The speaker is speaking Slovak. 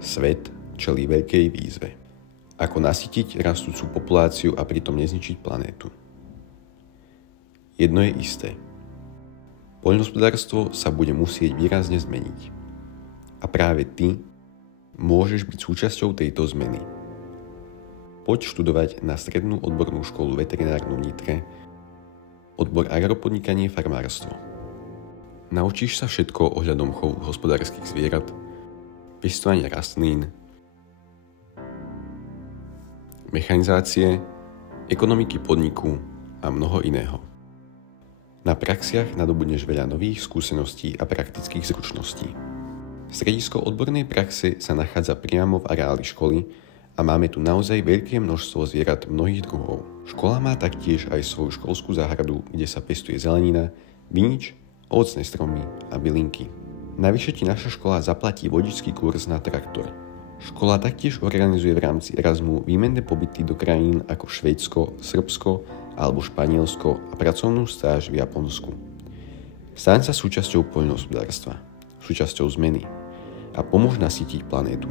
Svet čelí veľkej výzve. Ako nasytiť rastúcu populáciu a pritom nezničiť planétu. Jedno je isté. Poľnohospodárstvo sa bude musieť výrazne zmeniť. A práve ty môžeš byť súčasťou tejto zmeny. Poď študovať na Strednú odbornú školu veterinárnu v Nitre odbor agropodnikanie farmárstvo. Naučíš sa všetko ohľadom chovu hospodárskych zvierat, pestovania rastlín, mechanizácie, ekonomiky podniku a mnoho iného. Na praxiach nadobudneš veľa nových skúseností a praktických zručností. Stredisko odbornej praxe sa nachádza priamo v areáli školy a máme tu naozaj veľké množstvo zvierat mnohých druhov. Škola má taktiež aj svoju školskú záhradu, kde sa pestuje zelenina, vinič, ovocné stromy a bylinky. Navyše ti naša škola zaplatí vodičský kurz na traktor. Škola taktiež organizuje v rámci Erasmu výmenné pobyty do krajín ako Švédsko, Srbsko alebo Španielsko a pracovnú stáž v Japonsku. Staň sa súčasťou poľnohospodárstva, súčasťou zmeny a pomôž nasytiť planétu.